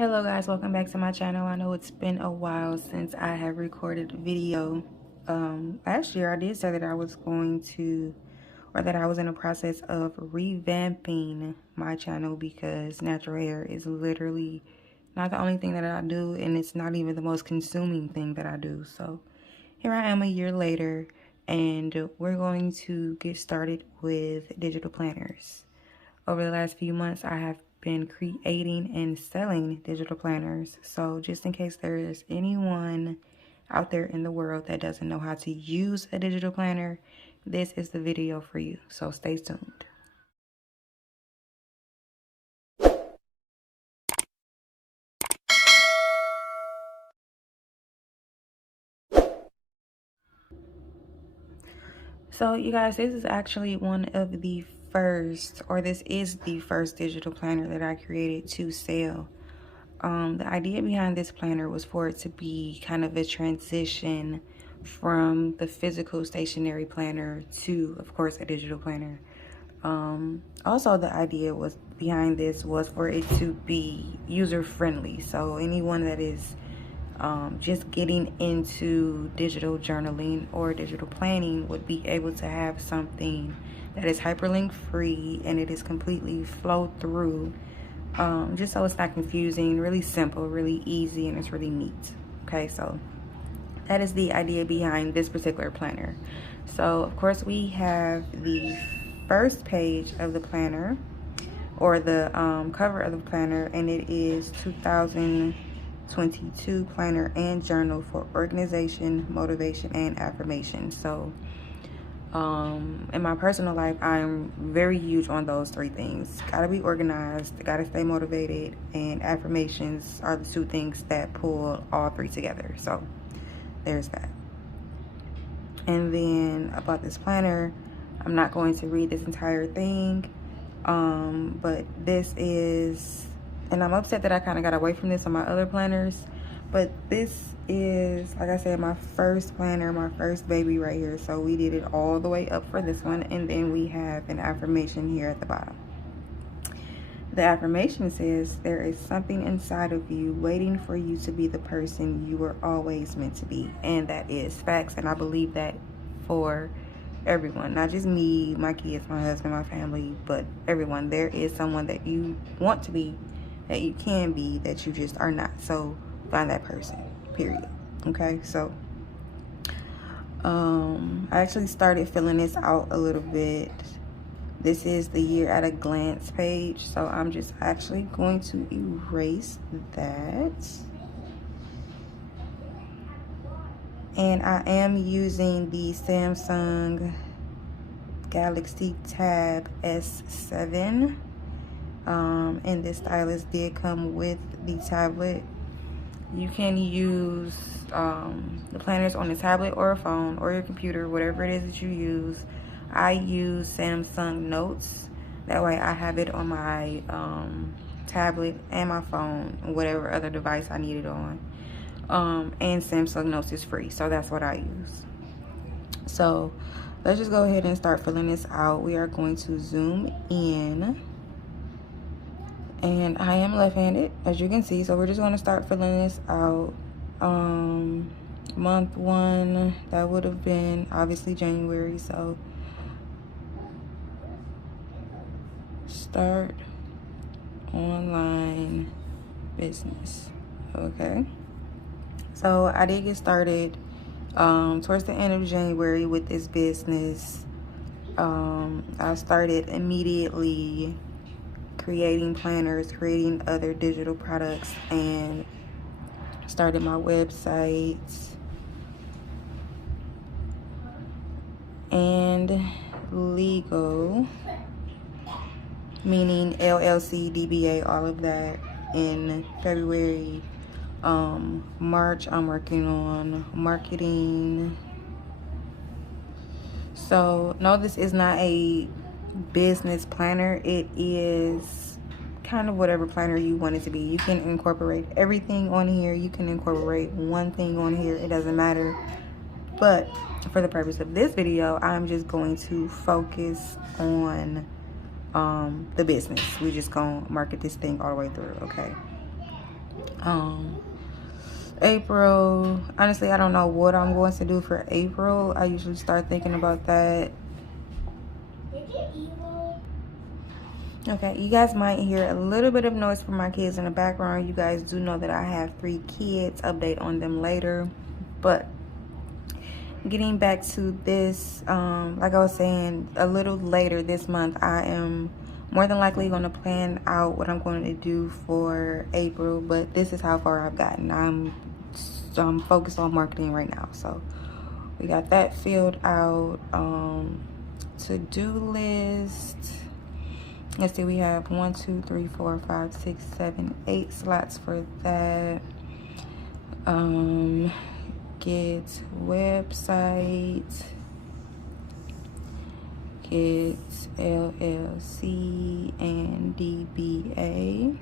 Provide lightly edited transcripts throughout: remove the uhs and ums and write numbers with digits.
Hello guys, welcome back to my channel. I know it's been a while since I have recorded a video. Last year I did say that I was going to, or that I was in the process of revamping my channel because natural hair is literally not the only thing that I do, and it's not even the most consuming thing that I do. So here I am a year later, and we're going to get started with digital planners. Over the last few months, I have been creating and selling digital planners. So just in case there is anyone out there in the world that doesn't know how to use a digital planner, this is the video for you. So stay tuned. So you guys, this is actually one of the first, or this is the first digital planner that I created to sell. The idea behind this planner was for it to be kind of a transition from the physical stationery planner to, of course, a digital planner. Also, the idea was behind this was for it to be user friendly. So anyone that is just getting into digital journaling or digital planning would be able to have something that is hyperlink free and it is completely flow through, just so it's not confusing, really simple, really easy, and it's really neat. Okay, so that is the idea behind this particular planner. So of course we have the first page of the planner, or the cover of the planner, and it is 2022 planner and journal for organization, motivation, and affirmation. So in my personal life, I'm very huge on those three things. Gotta be organized, gotta stay motivated, and affirmations are the two things that pull all three together. So there's that. And then about this planner, I'm not going to read this entire thing, but this is, and I'm upset that I kind of got away from this on my other planners, but this is, like I said, my first planner, my first baby right here. So we did it all the way up for this one, and then we have an affirmation here at the bottom. The affirmation says, there is something inside of you waiting for you to be the person you were always meant to be. And that is facts, and I believe that for everyone, not just me, my kids, my husband, my family, but everyone. There is someone that you want to be, that you can be, that you just are not. So find that person, period. Okay, so I actually started filling this out a little bit. This is the year at a glance page, so I'm just actually going to erase that. And I am using the Samsung Galaxy Tab S7. And this stylus did come with the tablet. You can use the planners on a tablet or a phone or your computer, whatever it is that you use. I use Samsung Notes. That way I have it on my tablet and my phone, whatever other device I need it on. And Samsung Notes is free, so that's what I use. So let's just go ahead and start filling this out. We are going to zoom in. And I am left-handed, as you can see, so we're just going to start filling this out. Month one, that would have been obviously January, so start online business. Okay, so I did get started towards the end of January with this business. I started immediately creating planners, creating other digital products, and started my website and legal, meaning LLC, DBA, all of that in February. March, I'm working on marketing. So no, this is not a business planner. It is kind of whatever planner you want it to be. You can incorporate everything on here. You can incorporate one thing on here. It doesn't matter. But for the purpose of this video, I'm just going to focus on the business. We're just gonna market this thing all the way through. Okay, April, honestly, I don't know what I'm going to do for April. I usually start thinking about that. Okay, you guys might hear a little bit of noise from my kids in the background. You guys do know that I have 3 kids. Update on them later. But getting back to this, like I was saying, a little later this month, I am more than likely going to plan out what I'm going to do for April. But this is how far I've gotten. I'm focused on marketing right now. So we got that filled out. To-do list. Let's see, we have 1, 2, 3, 4, 5, 6, 7, 8 slots for that. Get website, get LLC and DBA.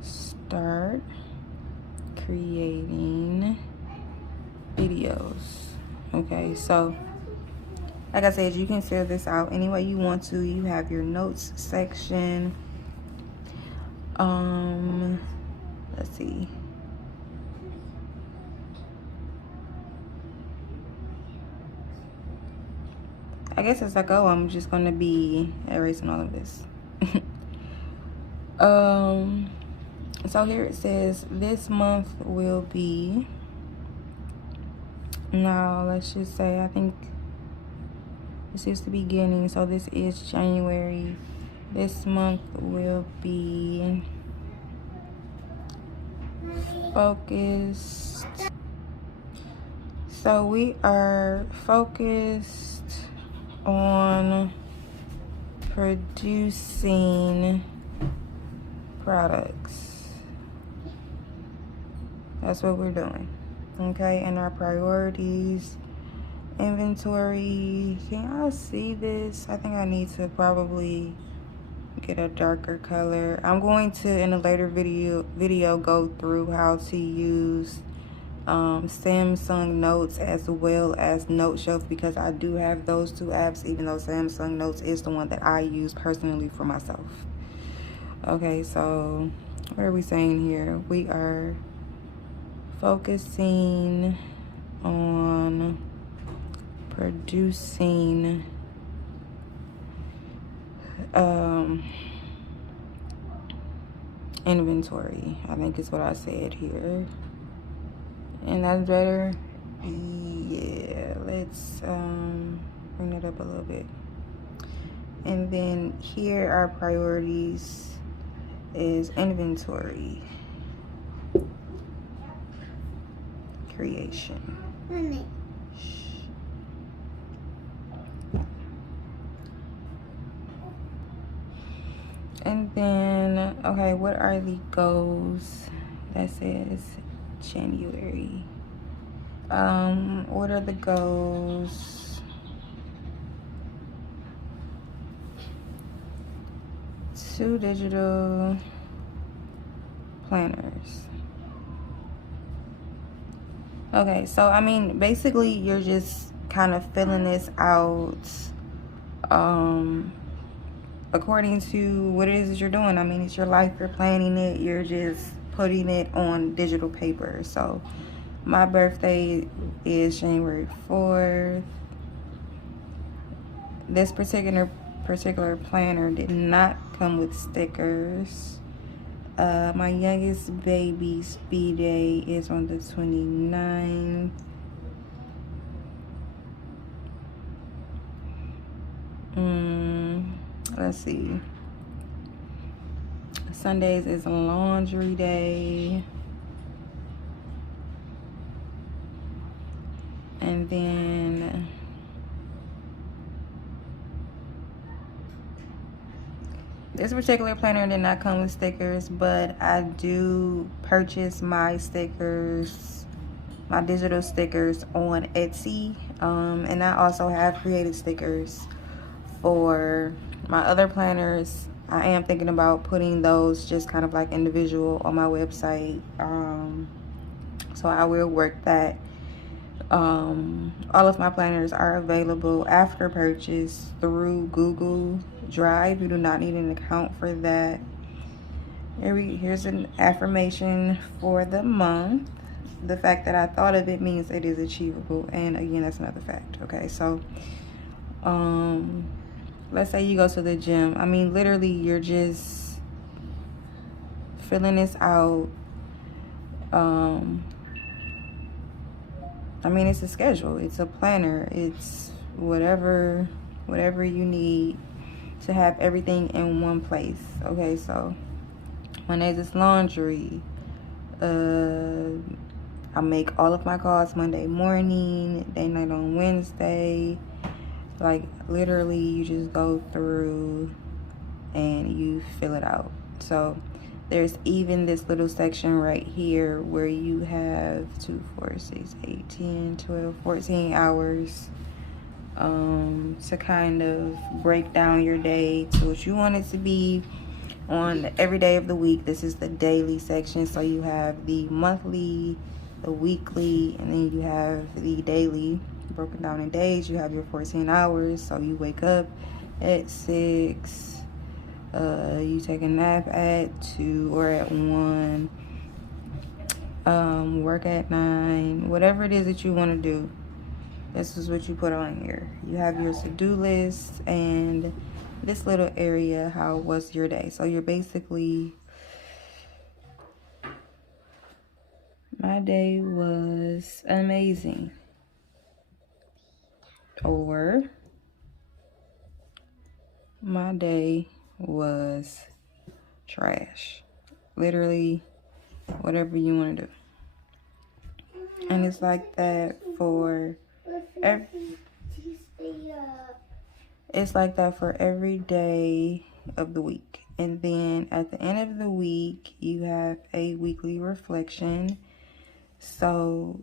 Start creating videos. Okay, so like I said, you can fill this out any way you want to. You have your notes section. Let's see. I guess as I go, I'm just gonna be erasing all of this. So here it says this month will be, now let's just say, I think this is the beginning, so this is January. This month will be focused. So we are focused on producing products. That's what we're doing. Okay, and our priorities, inventory. Can y'all see this? I think I need to probably get a darker color. I'm going to, in a later video go through how to use Samsung Notes as well as NoteShelf, because I do have those 2 apps, even though Samsung Notes is the one that I use personally for myself. Okay, so what are we saying here? We are focusing on producing inventory, I think is what I said here. And that's better. Yeah, let's bring it up a little bit. And then here our priorities is inventory creation. And then, okay, what are the goals? That says January. What are the goals? 2 digital planners. Okay, so I mean, basically you're just kind of filling this out according to what it is that you're doing. I mean, it's your life, you're planning it, you're just putting it on digital paper. So my birthday is January 4th. This particular planner did not come with stickers. My youngest baby's B-Day is on the 29th. Let's see. Sundays is laundry day. And then this particular planner did not come with stickers, but I do purchase my stickers, my digital stickers on Etsy. And I also have created stickers for my other planners. I am thinking about putting those just kind of like individual on my website. So I will work that All of my planners are available after purchase through Google Drive. You do not need an account for that. Here's an affirmation for the month. The fact that I thought of it means it is achievable, and again, that's another fact. Okay, so let's say you go to the gym. I mean, literally, you're just filling this out. I mean, it's a schedule, it's a planner, it's whatever you need to have everything in one place. Okay, so Mondays is laundry. I make all of my calls Monday morning, day night on Wednesday. Like, literally, you just go through and you fill it out. So there's even this little section right here where you have 2, 4, 6, 8, 10, 12, 14 hours to kind of break down your day to what you want it to be on every day of the week. This is the daily section. So you have the monthly, the weekly, and then you have the daily broken down in days. You have your 14 hours. So you wake up at 6. You take a nap at 2 or at 1, work at 9, whatever it is that you want to do. This is what you put on here. You have your to-do list and this little area, how was your day. So you're basically, my day was amazing, or my day was trash. Literally, whatever you want to do. And it's like that for every day of the week. And then at the end of the week, you have a weekly reflection. So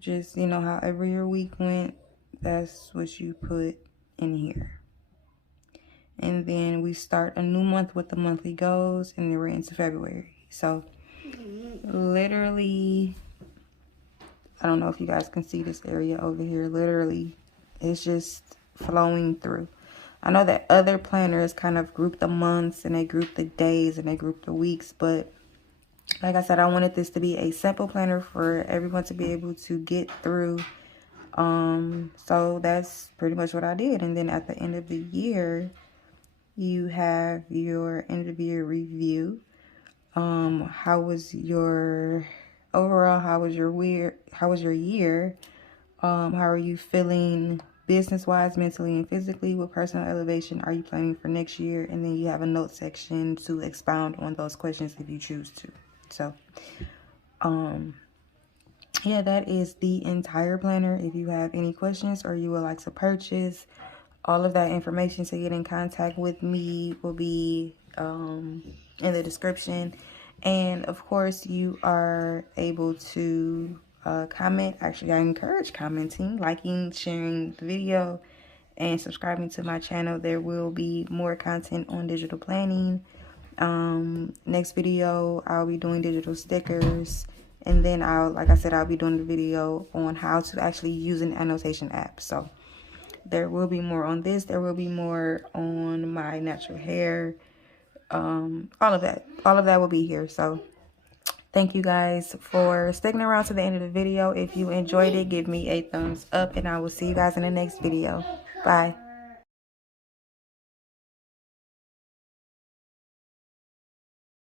just, you know, however your week went, that's what you put in here. And then we start a new month with the monthly goals, and then we're into February. So literally, I don't know if you guys can see this area over here. Literally, it's just flowing through. I know that other planners kind of group the months and they group the days and they group the weeks, but like I said, I wanted this to be a simple planner for everyone to be able to get through. So that's pretty much what I did. And then at the end of the year, you have your end of year review. How was your overall? How was your year? How are you feeling business-wise, mentally, and physically? What personal elevation are you planning for next year? And then you have a note section to expound on those questions if you choose to. So, yeah, that is the entire planner. If you have any questions or you would like to purchase, all of that information to get in contact with me will be in the description. And of course, you are able to comment. Actually, I encourage commenting, liking, sharing the video, and subscribing to my channel. There will be more content on digital planning. Next video, I'll be doing digital stickers. And then like I said, I'll be doing the video on how to actually use an annotation app. So there will be more on this. There will be more on my natural hair. All of that will be here. So thank you guys for sticking around to the end of the video. If you enjoyed it, give me a thumbs up, and I will see you guys in the next video. Bye.